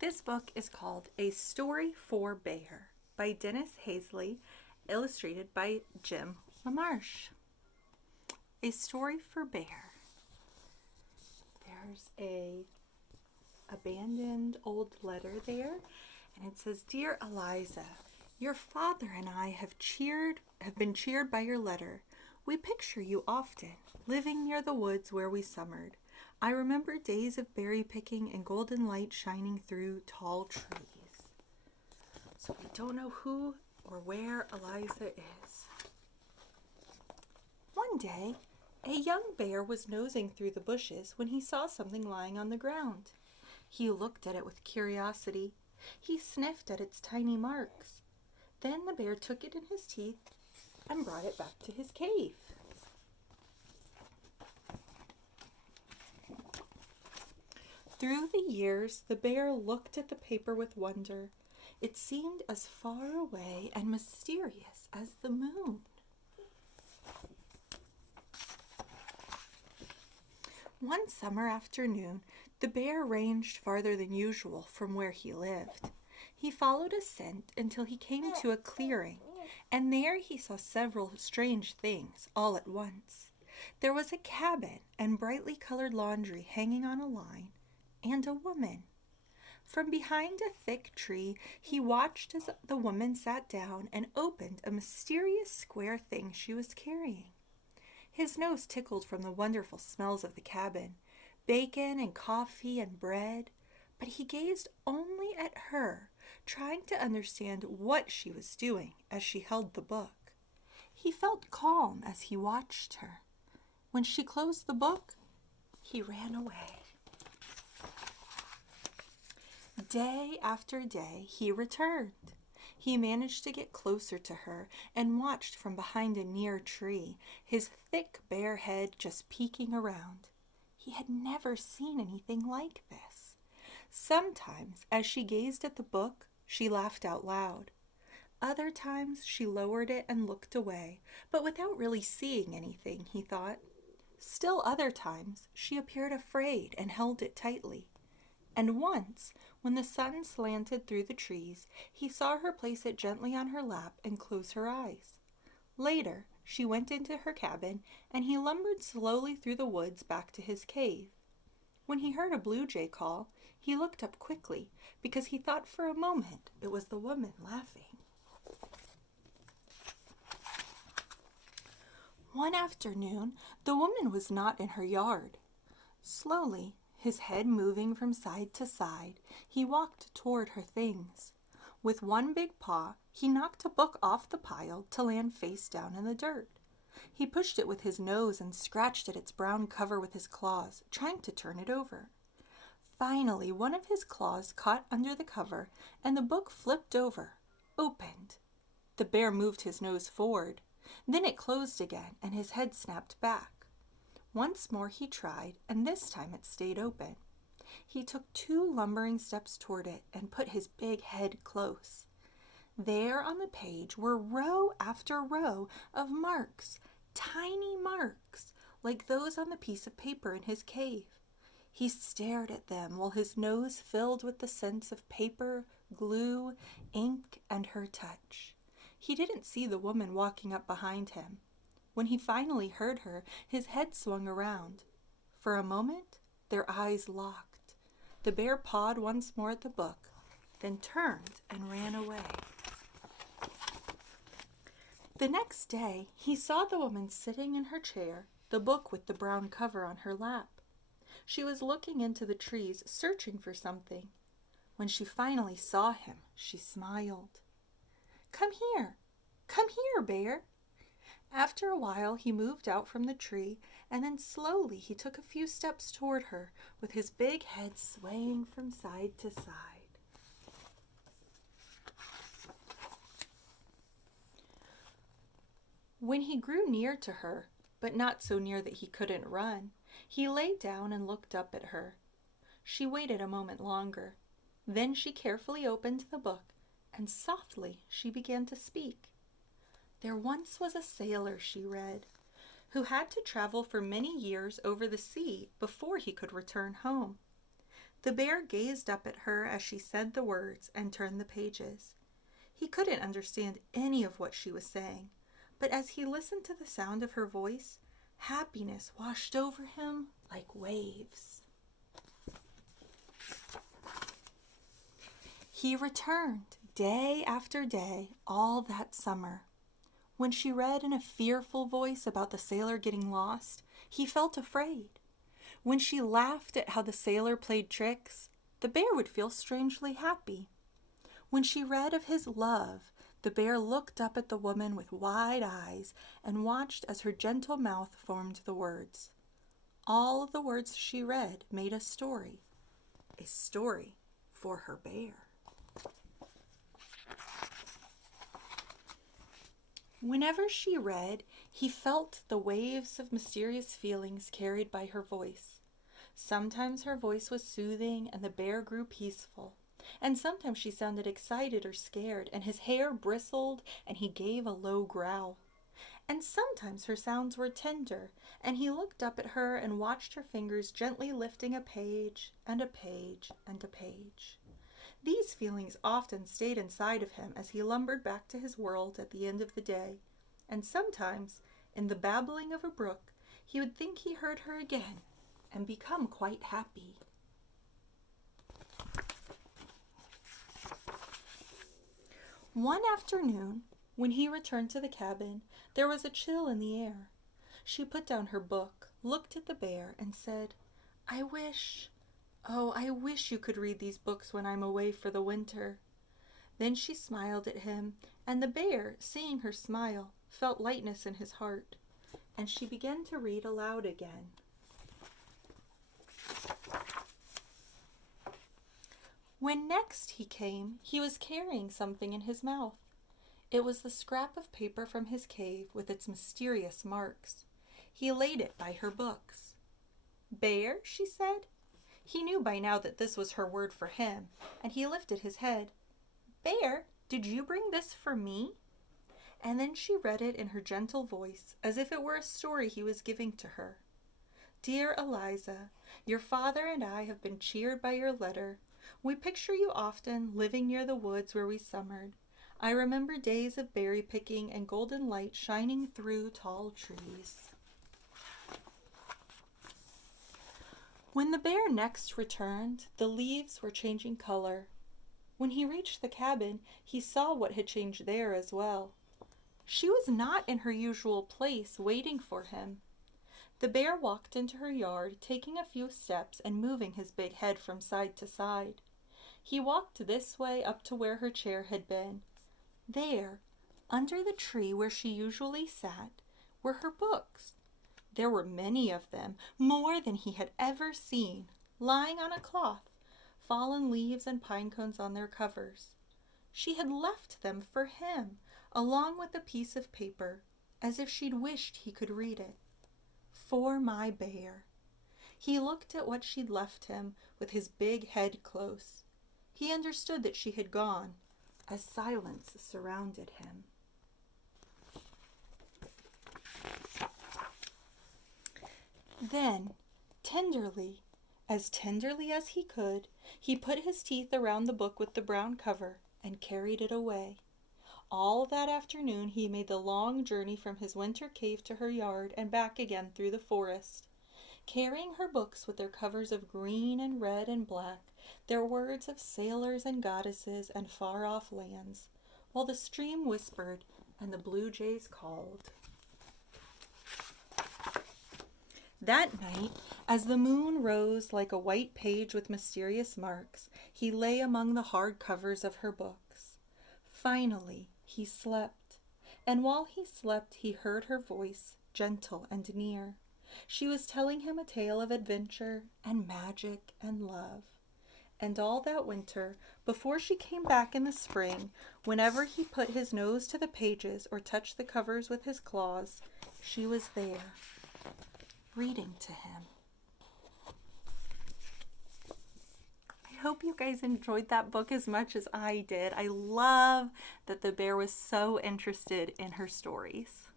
This book is called A Story for Bear by Dennis Haseley, illustrated by Jim LaMarche. A Story for Bear. There's a abandoned old letter there, and it says, "Dear Eliza, your father and I have been cheered by your letter. We picture you often, living near the woods where we summered. I remember days of berry picking and golden light shining through tall trees." So we don't know who or where Eliza is. One day, a young bear was nosing through the bushes when he saw something lying on the ground. He looked at it with curiosity. He sniffed at its tiny marks. Then the bear took it in his teeth and brought it back to his cave. Through the years, the bear looked at the paper with wonder. It seemed as far away and mysterious as the moon. One summer afternoon, the bear ranged farther than usual from where he lived. He followed a scent until he came to a clearing, and there he saw several strange things all at once. There was a cabin and brightly colored laundry hanging on a line, and a woman. From behind a thick tree, he watched as the woman sat down and opened a mysterious square thing she was carrying. His nose tickled from the wonderful smells of the cabin, bacon and coffee and bread, but he gazed only at her, trying to understand what she was doing as she held the book. He felt calm as he watched her. When she closed the book, he ran away. Day after day, he returned. He managed to get closer to her and watched from behind a near tree, his thick bare head just peeking around. He had never seen anything like this. Sometimes, as she gazed at the book, she laughed out loud. Other times, she lowered it and looked away, but without really seeing anything, he thought. Still other times, she appeared afraid and held it tightly. And once, when the sun slanted through the trees, he saw her place it gently on her lap and close her eyes. Later, she went into her cabin, and he lumbered slowly through the woods back to his cave. When he heard a blue jay call, he looked up quickly, because he thought for a moment it was the woman laughing. One afternoon, the woman was not in her yard. Slowly, his head moving from side to side, he walked toward her things. With one big paw, he knocked a book off the pile to land face down in the dirt. He pushed it with his nose and scratched at its brown cover with his claws, trying to turn it over. Finally, one of his claws caught under the cover, and the book flipped over, opened. The bear moved his nose forward. Then it closed again, and his head snapped back. Once more he tried, and this time it stayed open. He took 2 lumbering steps toward it and put his big head close. There on the page were row after row of marks, tiny marks, like those on the piece of paper in his cave. He stared at them while his nose filled with the scents of paper, glue, ink, and her touch. He didn't see the woman walking up behind him. When he finally heard her, his head swung around. For a moment, their eyes locked. The bear pawed once more at the book, then turned and ran away. The next day, he saw the woman sitting in her chair, the book with the brown cover on her lap. She was looking into the trees, searching for something. When she finally saw him, she smiled. Come here, bear." After a while, he moved out from the tree, and then slowly he took a few steps toward her, with his big head swaying from side to side. When he grew near to her, but not so near that he couldn't run, he lay down and looked up at her. She waited a moment longer. Then she carefully opened the book, and softly she began to speak. "There once was a sailor," she read, "who had to travel for many years over the sea before he could return home. The bear gazed up at her as she said the words and turned the pages. He couldn't understand any of what she was saying, but as he listened to the sound of her voice, happiness washed over him like waves. He returned day after day all that summer. When she read in a fearful voice about the sailor getting lost, he felt afraid. When she laughed at how the sailor played tricks, the bear would feel strangely happy. When she read of his love, the bear looked up at the woman with wide eyes and watched as her gentle mouth formed the words. All of the words she read made a story for her bear. Whenever she read, he felt the waves of mysterious feelings carried by her voice. Sometimes her voice was soothing and the bear grew peaceful, and sometimes she sounded excited or scared and his hair bristled and he gave a low growl. And sometimes her sounds were tender and he looked up at her and watched her fingers gently lifting a page and a page and a page. These feelings often stayed inside of him as he lumbered back to his world at the end of the day, and sometimes, in the babbling of a brook, he would think he heard her again and become quite happy. One afternoon, when he returned to the cabin, there was a chill in the air. She put down her book, looked at the bear, and said, I wish you could read these books when I'm away for the winter." Then she smiled at him, and the bear, seeing her smile, felt lightness in his heart, and she began to read aloud again. When next he came, he was carrying something in his mouth. It was the scrap of paper from his cave with its mysterious marks. He laid it by her books. "Bear," she said. He knew by now that this was her word for him, and he lifted his head. "Bear, did you bring this for me?" And then she read it in her gentle voice, as if it were a story he was giving to her. "Dear Eliza, your father and I have been cheered by your letter. We picture you often, living near the woods where we summered. I remember days of berry picking and golden light shining through tall trees." When the bear next returned, the leaves were changing color. When he reached the cabin, he saw what had changed there as well. She was not in her usual place, waiting for him. The bear walked into her yard, taking a few steps and moving his big head from side to side. He walked this way up to where her chair had been. There, under the tree where she usually sat, were her books. There were many of them, more than he had ever seen, lying on a cloth, fallen leaves and pine cones on their covers. She had left them for him, along with a piece of paper, as if she'd wished he could read it. "For my bear." He looked at what she'd left him with his big head close. He understood that she had gone, as silence surrounded him. Then, tenderly as he could, he put his teeth around the book with the brown cover and carried it away. All that afternoon he made the long journey from his winter cave to her yard and back again through the forest, carrying her books with their covers of green and red and black, their words of sailors and goddesses and far-off lands, while the stream whispered and the blue jays called. That night, as the moon rose like a white page with mysterious marks, he lay among the hard covers of her books. Finally, he slept, and while he slept, he heard her voice, gentle and near. She was telling him a tale of adventure and magic and love. And all that winter, before she came back in the spring, whenever he put his nose to the pages or touched the covers with his claws, she was there, reading to him. I hope you guys enjoyed that book as much as I did. I love that the bear was so interested in her stories.